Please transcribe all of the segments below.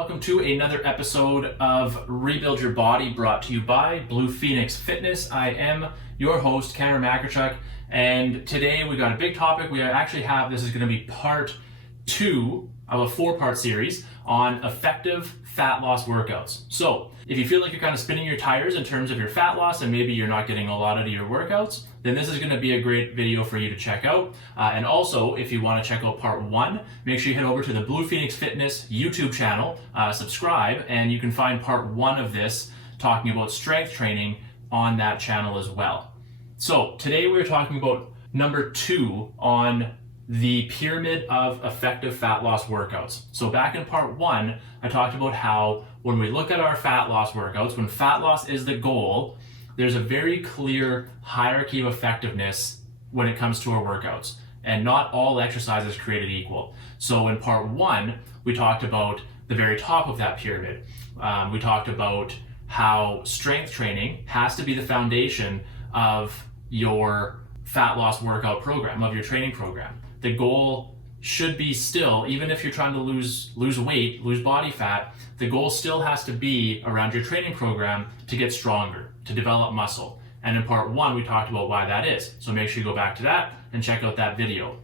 Welcome to another episode of Rebuild Your Body, brought to you by Blue Phoenix Fitness. I am your host, Cameron Makarchuk, and today we got a big topic. We actually have, this is going to be part 2 of a 4-part series on effective fat loss workouts. So if you feel like you're kind of spinning your tires in terms of your fat loss and maybe you're not getting a lot out of your workouts, then this is going to be a great video for you to check out. And also, if you want to check out part 1, make sure you head over to the Blue Phoenix Fitness YouTube channel, subscribe, and you can find part 1 of this talking about strength training on that channel as well. So today we're talking about number 2 on the pyramid of effective fat loss workouts. So back in part 1, I talked about how when we look at our fat loss workouts, when fat loss is the goal, there's a very clear hierarchy of effectiveness when it comes to our workouts, and not all exercises created equal. So in part 1, we talked about the very top of that pyramid. We talked about how strength training has to be the foundation of your fat loss workout program, of your training program. The goal should be still, even if you're trying to lose weight, lose body fat, the goal still has to be around your training program to get stronger, to develop muscle. And in part 1, we talked about why that is. So make sure you go back to that and check out that video.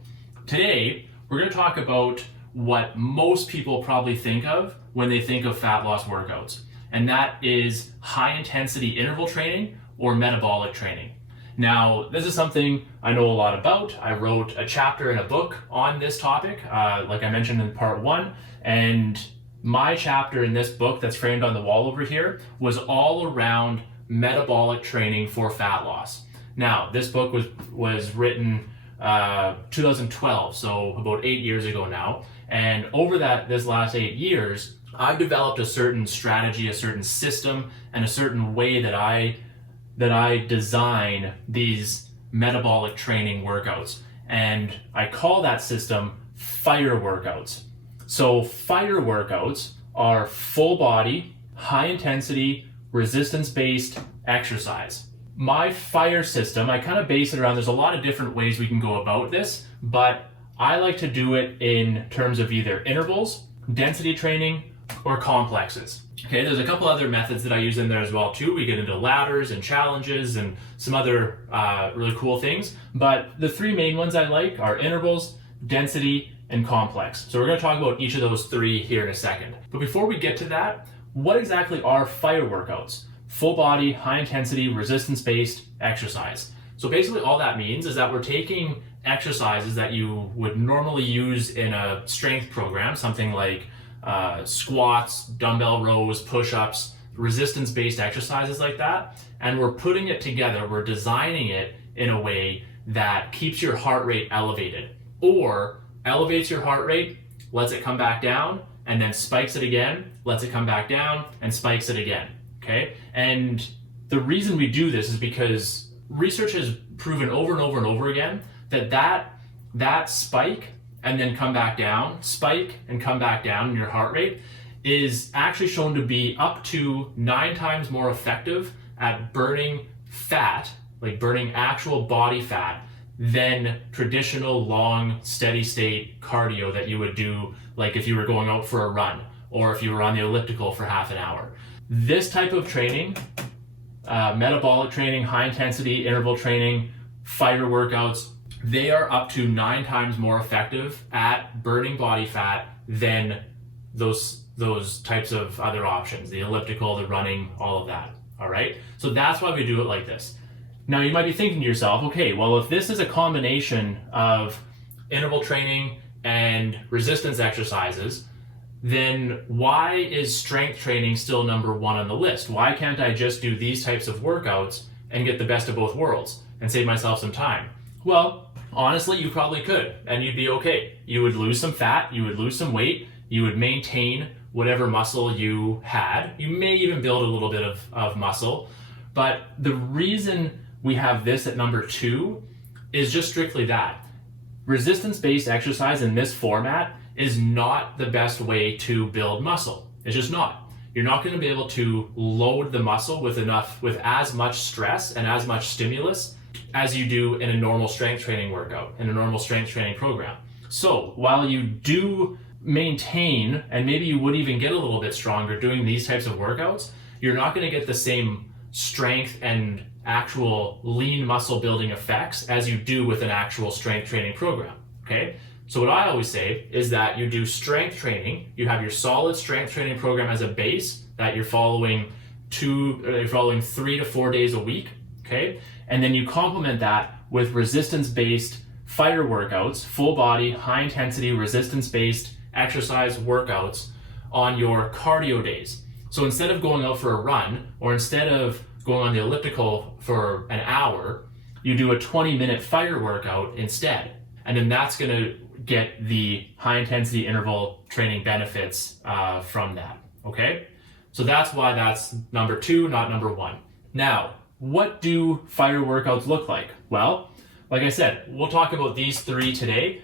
Today, we're going to talk about what most people probably think of when they think of fat loss workouts. And that is high intensity interval training or metabolic training. Now, this is something I know a lot about. I wrote a chapter in a book on this topic, like I mentioned in part 1, and my chapter in this book that's framed on the wall over here was all around metabolic training for fat loss. Now, this book was written 2012, so about 8 years ago now, and over this last 8 years, I've developed a certain strategy, a certain system, and a certain way that I design these metabolic training workouts. And I call that system F.I.R.E workouts. So F.I.R.E workouts are full body, high intensity, resistance-based exercise. My F.I.R.E system, I kind of base it around, there's a lot of different ways we can go about this, but I like to do it in terms of either intervals, density training, or complexes. Okay, there's a couple other methods that I use in there as well too. We get into ladders and challenges and some other really cool things. But the 3 main ones I like are intervals, density, and complex. So we're going to talk about each of those 3 here in a second. But before we get to that, what exactly are F.I.R.E workouts? Full body, high intensity, resistance-based exercise. So basically all that means is that we're taking exercises that you would normally use in a strength program, something like squats, dumbbell rows, push-ups, resistance-based exercises like that, and we're putting it together, we're designing it in a way that keeps your heart rate elevated, or elevates your heart rate, lets it come back down, and then spikes it again, lets it come back down, and spikes it again, okay? And the reason we do this is because research has proven over and over and over again that spike and then come back down, spike and come back down in your heart rate is actually shown to be up to 9 times more effective at burning fat, like burning actual body fat, than traditional long steady state cardio that you would do, like if you were going out for a run or if you were on the elliptical for half an hour. This type of training, metabolic training, high intensity interval training, F.I.R.E workouts, they are up to 9 times more effective at burning body fat than those types of other options, the elliptical, the running, all of that, all right? So that's why we do it like this. Now you might be thinking to yourself, okay, well if this is a combination of interval training and resistance exercises, then why is strength training still number 1 on the list? Why can't I just do these types of workouts and get the best of both worlds and save myself some time? Well, honestly, you probably could, and you'd be okay. You would lose some fat, you would lose some weight, you would maintain whatever muscle you had. You may even build a little bit of muscle, but the reason we have this at number 2 is just strictly that. Resistance-based exercise in this format is not the best way to build muscle. It's just not. You're not going to be able to load the muscle with as much stress and as much stimulus as you do in a normal strength training workout, in a normal strength training program. So while you do maintain, and maybe you would even get a little bit stronger doing these types of workouts, you're not going to get the same strength and actual lean muscle building effects as you do with an actual strength training program. Okay, so what I always say is that you do strength training, you have your solid strength training program as a base that you're following 3 to 4 days a week. Okay, and then you complement that with resistance-based FIRE workouts, full body, high intensity, resistance-based exercise workouts on your cardio days. So instead of going out for a run, or instead of going on the elliptical for an hour, you do a 20-minute FIRE workout instead. And then that's going to get the high intensity interval training benefits from that. Okay? So that's why that's number 2, not number 1. Now, what do FIRE workouts look like? Well, like I said, we'll talk about these 3 today.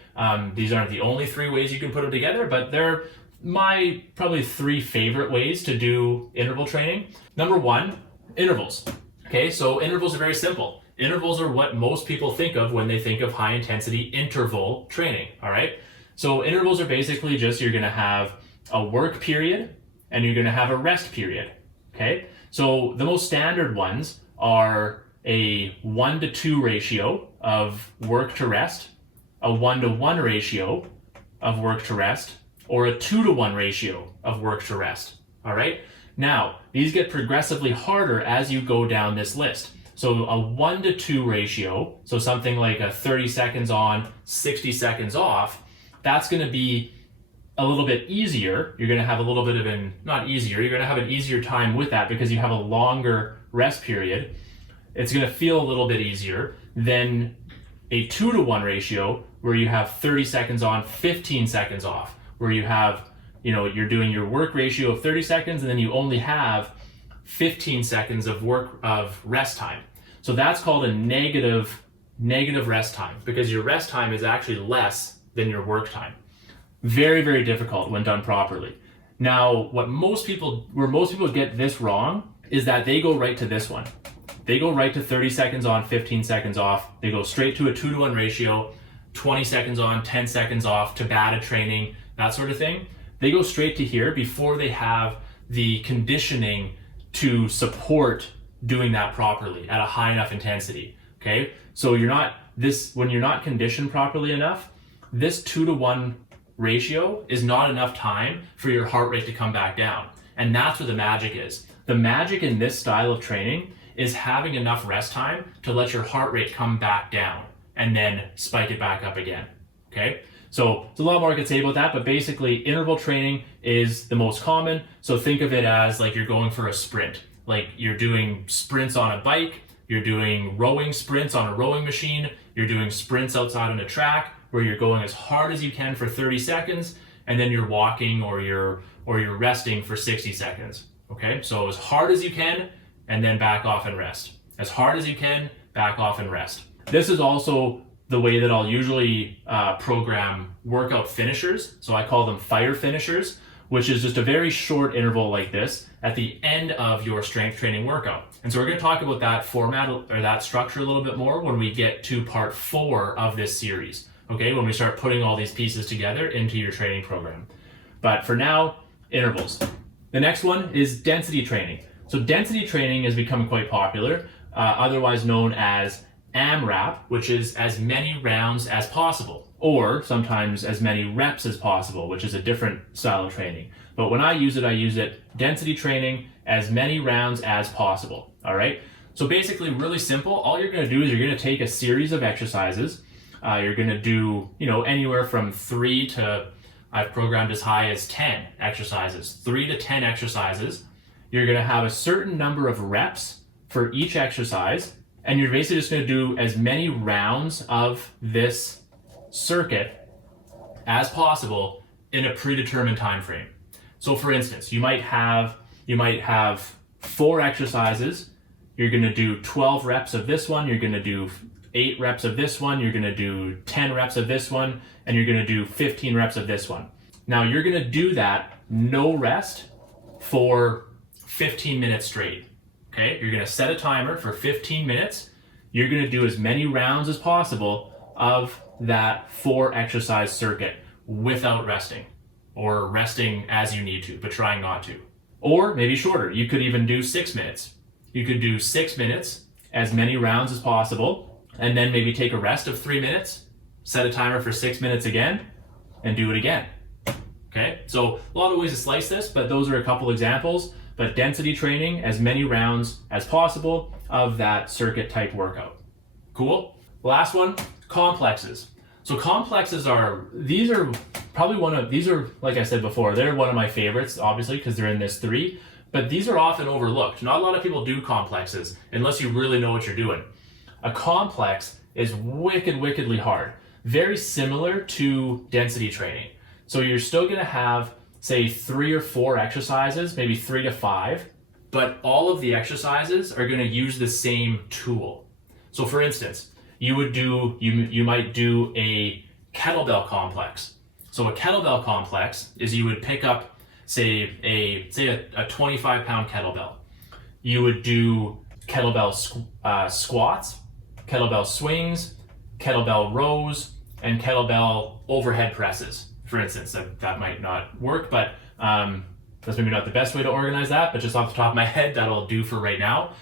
These aren't the only 3 ways you can put them together, but they're my probably 3 favorite ways to do interval training. Number 1, intervals. Okay, so intervals are very simple. Intervals are what most people think of when they think of high intensity interval training, all right? So intervals are basically just you're gonna have a work period and you're gonna have a rest period, okay? So the most standard ones are a 1-to-2 ratio of work to rest, a 1-to-1 ratio of work to rest, or a 2-to-1 ratio of work to rest, all right? Now, these get progressively harder as you go down this list. So a 1-to-2 ratio, so something like a 30 seconds on, 60 seconds off, that's gonna be a little bit easier. You're gonna have a little bit of you're gonna have an easier time with that because you have a longer rest period. It's gonna feel a little bit easier than a 2-to-1 ratio where you have 30 seconds on, 15 seconds off, where you have, you're doing your work ratio of 30 seconds and then you only have 15 seconds of rest time. So that's called a negative rest time because your rest time is actually less than your work time. Very, very difficult when done properly. Now, where most people get this wrong is that they go right to this one. They go right to 30 seconds on, 15 seconds off. They go straight to a 2-to-1 ratio, 20 seconds on, 10 seconds off, Tabata training, that sort of thing. They go straight to here before they have the conditioning to support doing that properly at a high enough intensity, okay? So when you're not conditioned properly enough, this 2-to-1 ratio is not enough time for your heart rate to come back down. And that's where the magic is. The magic in this style of training is having enough rest time to let your heart rate come back down and then spike it back up again, okay? So there's a lot more I could say about that, but basically interval training is the most common. So think of it as like you're going for a sprint. Like you're doing sprints on a bike, you're doing rowing sprints on a rowing machine, you're doing sprints outside on a track where you're going as hard as you can for 30 seconds, and then you're walking or you're resting for 60 seconds, okay? So as hard as you can, and then back off and rest. As hard as you can, back off and rest. This is also the way that I'll usually program workout finishers. So I call them FIRE finishers, which is just a very short interval like this at the end of your strength training workout. And so we're going to talk about that format or that structure a little bit more when we get to part 4 of this series, okay? When we start putting all these pieces together into your training program. But for now, intervals. The next one is density training. So density training has become quite popular, otherwise known as AMRAP, which is as many rounds as possible, or sometimes as many reps as possible, which is a different style of training. But when I use it density training, as many rounds as possible, all right? So basically really simple. All you're gonna do is you're gonna take a series of exercises. You're gonna do, anywhere from 3 to, I've programmed as high as 10 exercises, 3 to 10 exercises. You're gonna have a certain number of reps for each exercise, and you're basically just gonna do as many rounds of this circuit as possible in a predetermined time frame. So for instance, you might have 4 exercises. You're gonna do 12 reps of this one, you're gonna do 8 reps of this one, you're gonna do 10 reps of this one, and you're gonna do 15 reps of this one. Now you're gonna do that no rest for 15 minutes straight, okay? You're gonna set a timer for 15 minutes. You're gonna do as many rounds as possible of that 4 exercise circuit without resting, or resting as you need to, but trying not to. Or maybe shorter. You could even do 6 minutes. You could do 6 minutes, as many rounds as possible, and then maybe take a rest of 3 minutes, set a timer for 6 minutes again, and do it again. Okay, so a lot of ways to slice this, but those are a couple examples. But density training, as many rounds as possible of that circuit type workout. Cool. Last one, complexes. So complexes these are like I said before, they're one of my favorites, obviously, because they're in this 3, but these are often overlooked. Not a lot of people do complexes unless you really know what you're doing. A complex is wickedly hard, very similar to density training. So you're still gonna have, say, 3 or 4 exercises, maybe 3 to 5, but all of the exercises are gonna use the same tool. So for instance, you might do a kettlebell complex. So a kettlebell complex is you would pick up, say a 25-pound kettlebell. You would do kettlebell squats, kettlebell swings, kettlebell rows, and kettlebell overhead presses. For instance, that might not work, but that's maybe not the best way to organize that, but just off the top of my head, that'll do for right now.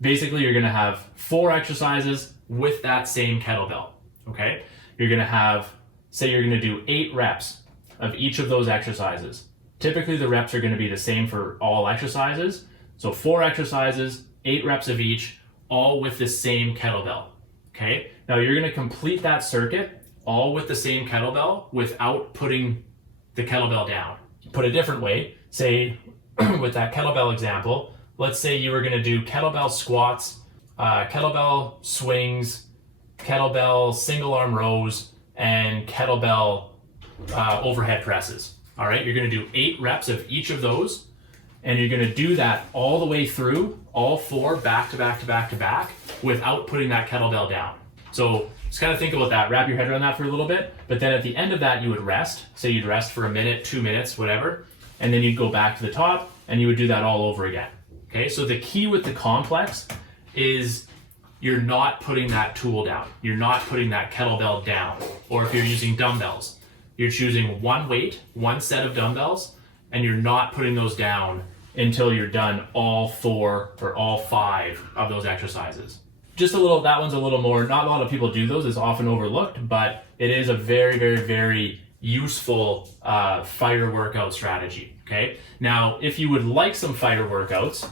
Basically, you're gonna have 4 exercises with that same kettlebell, okay? You're gonna have, say you're gonna do 8 reps of each of those exercises. Typically, the reps are gonna be the same for all exercises. So 4 exercises, 8 reps of each, all with the same kettlebell, okay? Now you're gonna complete that circuit all with the same kettlebell without putting the kettlebell down. Put a different way, say with that kettlebell example, let's say you were gonna do kettlebell squats, kettlebell swings, kettlebell single arm rows, and kettlebell overhead presses. All right, you're gonna do 8 reps of each of those, and you're gonna do that all the way through, all 4 back to back to back to back, without putting that kettlebell down. So just kind of think about that, wrap your head around that for a little bit, but then at the end of that you would rest. Say you'd rest for a minute, 2 minutes, whatever, and then you'd go back to the top and you would do that all over again. Okay, so the key with the complex is you're not putting that tool down. You're not putting that kettlebell down. Or if you're using dumbbells, you're choosing one weight, one set of dumbbells, and you're not putting those down until you're done all 4 or all 5 of those exercises. Just a little, that one's a little more, not a lot of people do those, it's often overlooked, but it is a very useful FIRE workout strategy, okay? Now, if you would like some FIRE workouts,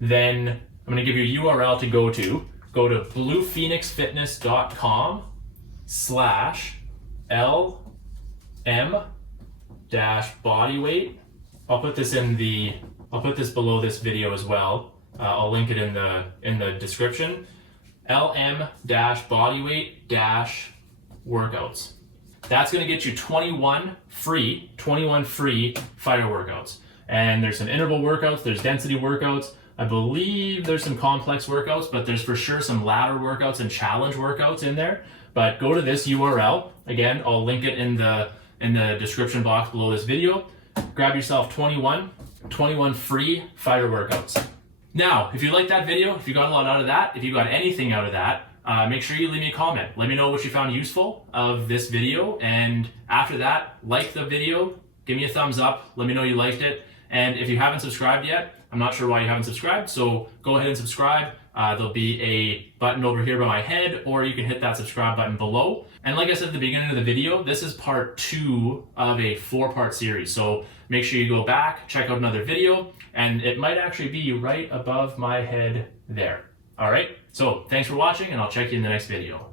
then I'm gonna give you a URL to go to bluephoenixfitness.com/LM-bodyweight. I'll put this below this video as well. I'll link it in the description. LM-bodyweight-workouts. That's going to get you 21 free FIRE workouts. And there's some interval workouts, there's density workouts. I believe there's some complex workouts, but there's for sure some ladder workouts and challenge workouts in there. But go to this URL. Again, I'll link it in the description box below this video. Grab yourself 21 free FIRE workouts. Now, if you liked that video, if you got a lot out of that, if you got anything out of that, make sure you leave me a comment. Let me know what you found useful of this video, and after that, like the video, give me a thumbs up, let me know you liked it, and if you haven't subscribed yet, I'm not sure why you haven't subscribed, so go ahead and subscribe. There'll be a button over here by my head, or you can hit that subscribe button below. And like I said at the beginning of the video, this is part 2 of a 4-part series. So make sure you go back, check out another video, and it might actually be right above my head there. All right, so thanks for watching, and I'll check you in the next video.